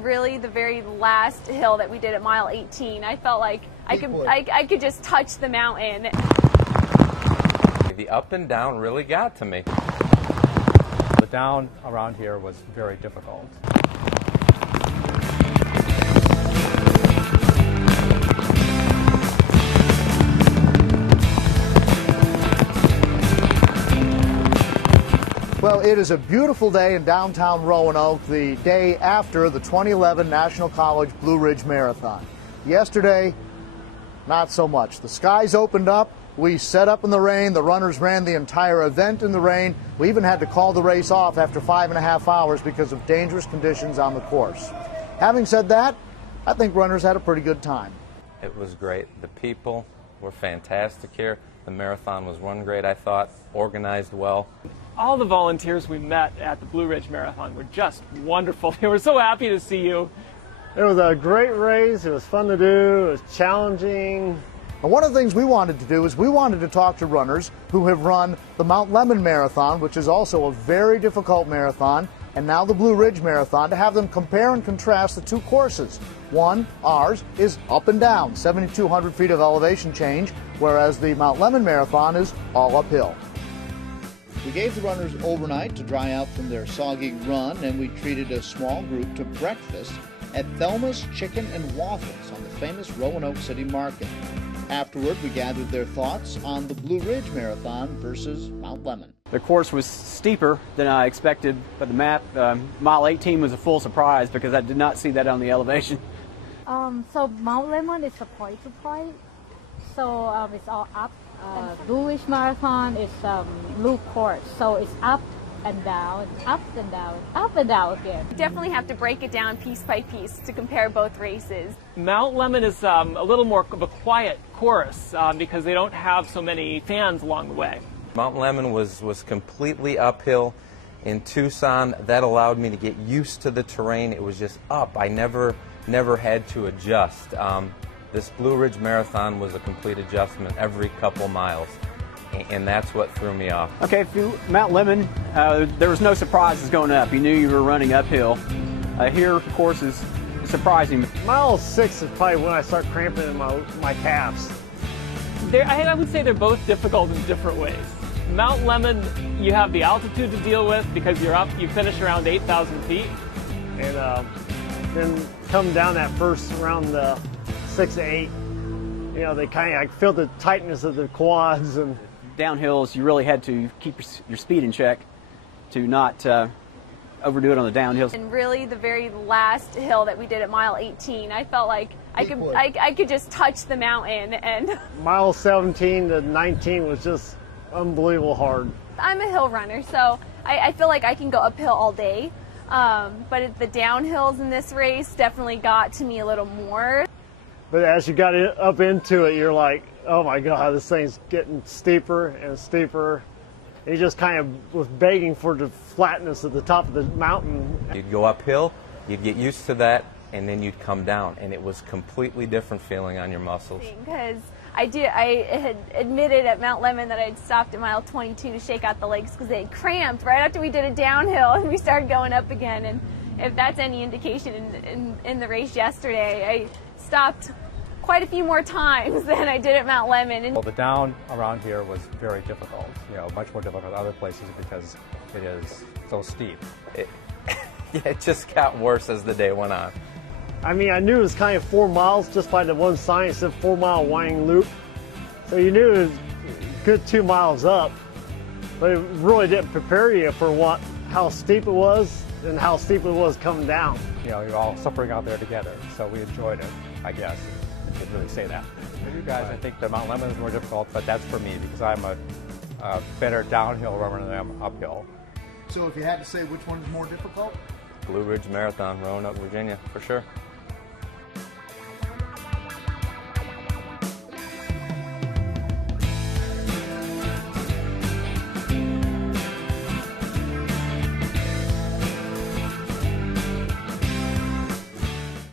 And really the very last hill that we did at mile 18, I felt like I could just touch the mountain. The up and down really got to me. The down around here was very difficult. Well, it is a beautiful day in downtown Roanoke, the day after the 2011 National College Blue Ridge Marathon. Yesterday, not so much. The skies opened up. We set up in the rain. The runners ran the entire event in the rain. We even had to call the race off after 5.5 hours because of dangerous conditions on the course. Having said that, I think runners had a pretty good time. It was great. The people were fantastic here. The marathon was run great, I thought, organized well. All the volunteers we met at the Blue Ridge Marathon were just wonderful. They were so happy to see you. It was a great race. It was fun to do. It was challenging. And one of the things we wanted to do is we wanted to talk to runners who have run the Mount Lemmon Marathon, which is also a very difficult marathon, and now the Blue Ridge Marathon, to have them compare and contrast the two courses. One, ours, is up and down, 7,200 feet of elevation change, whereas the Mount Lemmon Marathon is all uphill. We gave the runners overnight to dry out from their soggy run, and we treated a small group to breakfast at Thelma's Chicken and Waffles on the famous Roanoke City Market. Afterward, we gathered their thoughts on the Blue Ridge Marathon versus Mount Lemmon. The course was steeper than I expected, but the map, mile 18 was a full surprise because I did not see that on the elevation. So Mount Lemmon is a point-to-point, so it's all up. Blue Ridge Marathon is loop course, so it's up and down, up and down, up and down again. You definitely have to break it down piece by piece to compare both races. Mount Lemmon is a little more of a quiet course because they don't have so many fans along the way. Mount Lemmon was completely uphill. In Tucson, that allowed me to get used to the terrain. It was just up. I never had to adjust. This Blue Ridge Marathon was a complete adjustment every couple miles, and that's what threw me off. Okay, Mount Lemmon, there was no surprises going up. You knew you were running uphill. Here, of course, is surprising. Mile 6 is probably when I start cramping in my calves. I would say they're both difficult in different ways. Mount Lemmon, you have the altitude to deal with because you're up, you finish around 8,000 feet. And then come down that first around the 6 to 8, you know, they kind of, I feel the tightness of the quads. And downhills, you really had to keep your speed in check to not overdo it on the downhills. And really the very last hill that we did at mile 18, I felt like I could just touch the mountain. And mile 17 to 19 was just unbelievable hard. I'm a hill runner, so I feel like I can go uphill all day. But the downhills in this race definitely got to me a little more. But as you got up into it, you're like, oh my God, this thing's getting steeper and steeper. You just kind of was begging for the flatness at the top of the mountain. You'd go uphill, you'd get used to that, and then you'd come down, and it was completely different feeling on your muscles. Because I had admitted at Mount Lemmon that I'd stopped at mile 22 to shake out the legs because they had cramped right after we did a downhill and we started going up again. And if that's any indication in the race yesterday, I stopped quite a few more times than I did at Mount Lemmon. Well, the down around here was very difficult, you know, much more difficult than other places because it is so steep. Yeah, it just got worse as the day went on. I mean, I knew it was kind of 4 miles just by the one sign. It said 4-mile winding loop. So you knew it was a good 2 miles up, but it really didn't prepare you for how steep it was and how steep it was coming down. You know, you're all suffering out there together, so we enjoyed it, I guess. I could really say that. For you guys, I think the Mount Lemmon is more difficult, but that's for me because I'm a better downhill runner than I am uphill. So if you had to say which one is more difficult? Blue Ridge Marathon, Roanoke, Virginia, for sure.